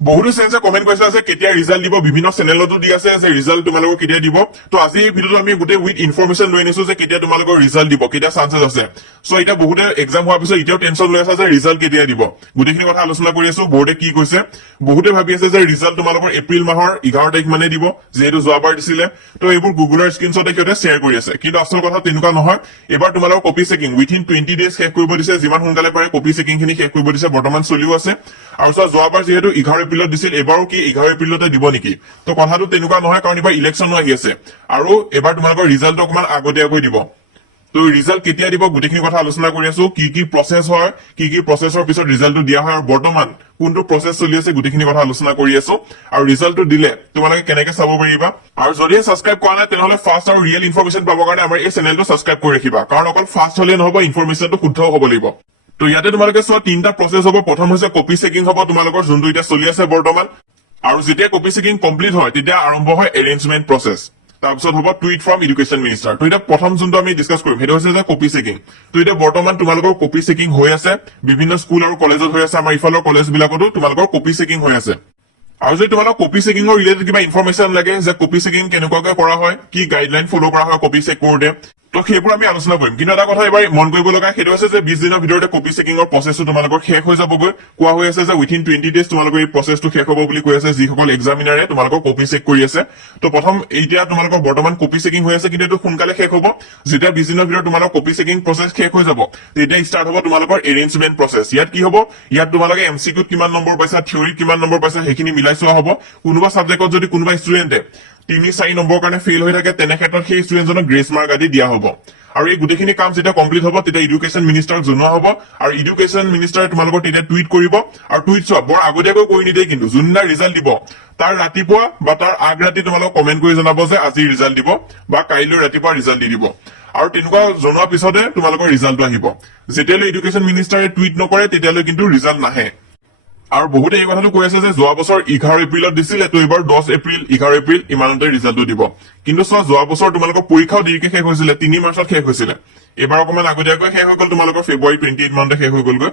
বহুতো change comment কৰিছে যে কেতিয়া ৰিজাল্ট দিব বিভিন্ন চেনেলতো দি আছে যে ৰিজাল্ট তোমালোকৰ কেতিয়া দিব তো আজি এই ভিডিওটো আমি গোটেই উইথ ইনফৰমেশন লৈ আনিছো যে কেতিয়া তোমালোকৰ ৰিজাল্ট দিব কেতিয়া চান্সেছ আছে সো এটা বহুতে এক্সাম হোৱাৰ পিছত এতিয়াও টেনচন লৈ আছে যে ৰিজাল্ট কেতিয়া দিব গোটেইখিনি কথা আলোচনা কৰি আছো বোৰ্ডে কি কৈছে বহুতে ভাবি আছে যে ৰিজাল্ট তোমালোকৰ এপ্ৰিল মাহৰ 11 তাৰিখ মানে দিব যেহেতু যোৱাবাৰ দিছিলে তো এইবোৰ গুগলৰ স্ক্ৰিনশ্বটে কিয়তে শ্বেয়াৰ কৰি আছে কিন্তু আচল কথা তেনেকুৱা নহয় এবাৰ তোমালোকৰ কপি চেকিং উইথিন 20 ডেজ শেষ কৰিব দিছে যিমান সোনকালে পাৰে কপি চেকিং খিনি শেষ কৰিব দিছে বৰ্তমান চলিও আছে আৰু যোৱাবাৰ যেহেতু 11 এপ্ৰিলত দিছিল এবাৰো কি 11 এপ্ৰিলতে দিব নেকি তো কথাটো তেনেকুৱা নহয় কাৰণ এবাৰ ইলেকশ্যনো আহি আছে আৰু এবাৰ তোমালোকৰ ৰিজাল্ট অকমান আগতীয়াকৈ দিব তো ৰিজাল্ট কেতিয়া দিব গোটেইখিনি কথা আলোচনা কৰি আছো কি প্ৰসেছ হয় কি প্ৰসেছৰ পিছত ৰিজাল্টটো দিয়া হয় আৰু বৰ্তমান কোনটো প্ৰসেছ চলি আছে গোটেইখিনি কথা আলোচনা কৰি আছো আৰু ৰিজাল্টটো দিলে তোমালোকে কেনেকৈ চাব পাৰিবা আৰু যদি সাবস্ক্ৰাইব কৰা নাই তেনেহলে ফাষ্ট আৰু ৰিয়েল ইনফৰমেশন পাবৰ কাৰণে আমাৰ এই চেনেলটো সাবস্ক্ৰাইব কৰি ৰাখিবা কাৰণ অকল ফাষ্ট হলে নহব ইনফৰমেশনটো শুদ্ধও হ'ব লাগিব তো ইয়াতে তোমালোকে চোৱা তিনটা প্ৰসেছ হ'ব প্ৰথম হৈছে কপি চেকিং হ'ব তোমালোকৰ যোনটো এতিয়া চলি আছে বৰ্তমান আৰু যেতিয়া কপি চেকিং কমপ্লিট হয় তেতিয়া আৰম্ভ হয় এৰেঞ্জমেন্ট প্ৰসেছ তাৰপিছত হ'ব টুইট ফ্ৰম এডুকেশ্যন মিনিষ্টাৰ তো এটা প্ৰথম যোনটো আমি ডিসকাস কৰিম সেইটো হৈছে যে কপি চেকিং তো এটা বৰ্তমান তোমালোকৰ কপি চেকিং হৈ আছে বিভিন্ন স্কুল আৰু কলেজত হৈ আছে আমাৰ ইফালৰ কলেজ বিলাকতো তোমালোকৰ কপি চেকিং হৈ আছে আৰু যদি তোমালোকৰ কপি চেকিংৰ ৰিলেটেড কিবা ইনফৰমেশন লাগে যে কপি চেকিং কেনেকুৱাকৈ কৰা হয় কি গাইডলাইন ফলো কৰা হয় কপি চেক কৰোঁতে তো সেইবোৰ আমি আলোচনা কৰিম কিন্তু এটা কথা এবাৰ মন কৰিব লগা সেইটো আছে যে 20 দিনৰ ভিতৰতে কপি চেকিংৰ প্ৰসেছটো তোমালোকৰ শেষ হৈ যাবগৈ কোৱা হৈ আছে যে উইথিন 20 ডেজ তোমালোকৰ এই প্ৰসেছটো শেষ হ'ব বুলি কৈ আছে যিসকল এক্সামিনাৰে তোমালোকৰ কপি চেক কৰি আছে তো প্ৰথম এতিয়া তোমালোকৰ বৰ্তমান কপি চেকিং হৈ আছে কিন্তু এইটো সোনকালে শেষ হ'ব যেতিয়া 20 দিনৰ ভিতৰত তোমালোকৰ কপি চেকিং প্ৰসেছ শেষ হৈ যাব তেতিয়া ষ্টাৰ্ট হ'ব তোমালোকৰ এৰেঞ্জমেন্ট প্ৰসেছ ইয়াত কি হ'ব ইয়াত তোমালোকে এমচিকিউত কিমান নম্বৰ পাইছা থিওৰিত কিমান নম্বৰ পাইছা সেইখিনি মিলাই চোৱা হ'ব কোনোবা সাবজেক্টত যদি কোনোবা ষ্টুডেন্টে 3-4 নম্বৰ কাৰণে ফেইল হৈ থাকে তেনে ক্ষেত্ৰত সেই ষ্টুডেন্টজনক গ্ৰেছ মাৰ্ক আদি দিয়া হ'ব আৰু এই গোটেইখিনি কাম যেতিয়া কমপ্লিট হ'ব তেতিয়া এডুকেশ্যন মিনিষ্টাৰক জনোৱা হ'ব আৰু এডুকেশ্যন মিনিষ্টাৰে তোমালোকৰ তেতিয়া টুইট কৰিব আৰু টুইট চোৱা বৰ আগতীয়াকৈ কৰি নিদিয়ে কিন্তু যোনদিনা ৰিজাল্ট দিব তাৰ ৰাতিপুৱা বা তাৰ আগৰাতি তোমালোকক কমেন্ট কৰি জনাব যে আজি ৰিজাল্ট দিব বা কাইলৈ ৰাতিপুৱা ৰিজাল্ট দি দিব আৰু তেনেকুৱা জনোৱাৰ পিছতে তোমালোকৰ ৰিজাল্টটো আহিব যেতিয়ালৈ এডুকেশ্যন মিনিষ্টাৰে টুইট নকৰে তেতিয়ালৈ কিন্তু ৰিজাল্ট নাহে আৰু বহুতে এই কথাটো কৈ আছে যে যোৱা বছৰ 11 এপ্ৰিলত দিছিল তো এবাৰ 10 এপ্ৰিল 11 এপ্ৰিল ইমানতে ৰিজাল্টটো দিব কিন্তু যোৱা বছৰ তোমালোকৰ পৰীক্ষাও দেৰিকৈ শেষ হৈছিল 3 মাৰ্চত শেষ হৈছিল এবাৰ অকমান আগতীয়াকৈ শেষ হৈ গ'ল তোমালোকৰ ফেব্ৰুৱাৰী 28 মানতে শেষ হৈ গ'লগৈ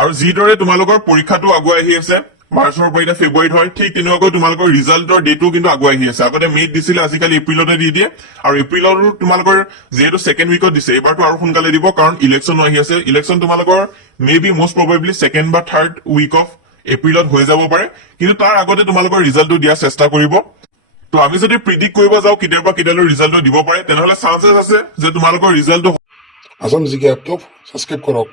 আৰু যিদৰে তোমালোকৰ পৰীক্ষাটো আগুৱাই আহি আছে মাৰ্চৰ পৰা এতিয়া ফেব্ৰুৱাৰীত হয় ঠিক তেনেকুৱাকৈ তোমালোকৰ ৰিজাল্টৰ ডেটটো কিন্তু আগুৱাই আহি আছে আগতে মে'ত দিছিলে আজিকালি এপ্ৰিলতে দি দিয়ে আৰু এপ্ৰিলৰো তোমালোকৰ যেহেতু ছেকেণ্ড উইকত দিছে এবাৰটো আৰু সোনকালে দিব কাৰণ ইলেকশ্যনো আহি আছে ইলেকশ্যন তোমালোকৰ may be most probably second বা থাৰ্ড উইক অফ এপ্ৰিলত হৈ যাব পাৰে কিন্তু তাৰ আগতে তোমালোকৰ ৰিজাল্টটো দিয়াৰ চেষ্টা কৰিব তো আমি যদি প্ৰিডিক্ট কৰিব যাওঁ কেতিয়ালৈ ৰিজাল্টটো দিব পাৰে তেনেহলে চান্সেছ আছে যে তোমালোকৰ ৰিজাল্টটো আসাম জিকে এপটো সাবস্ক্ৰাইব কৰক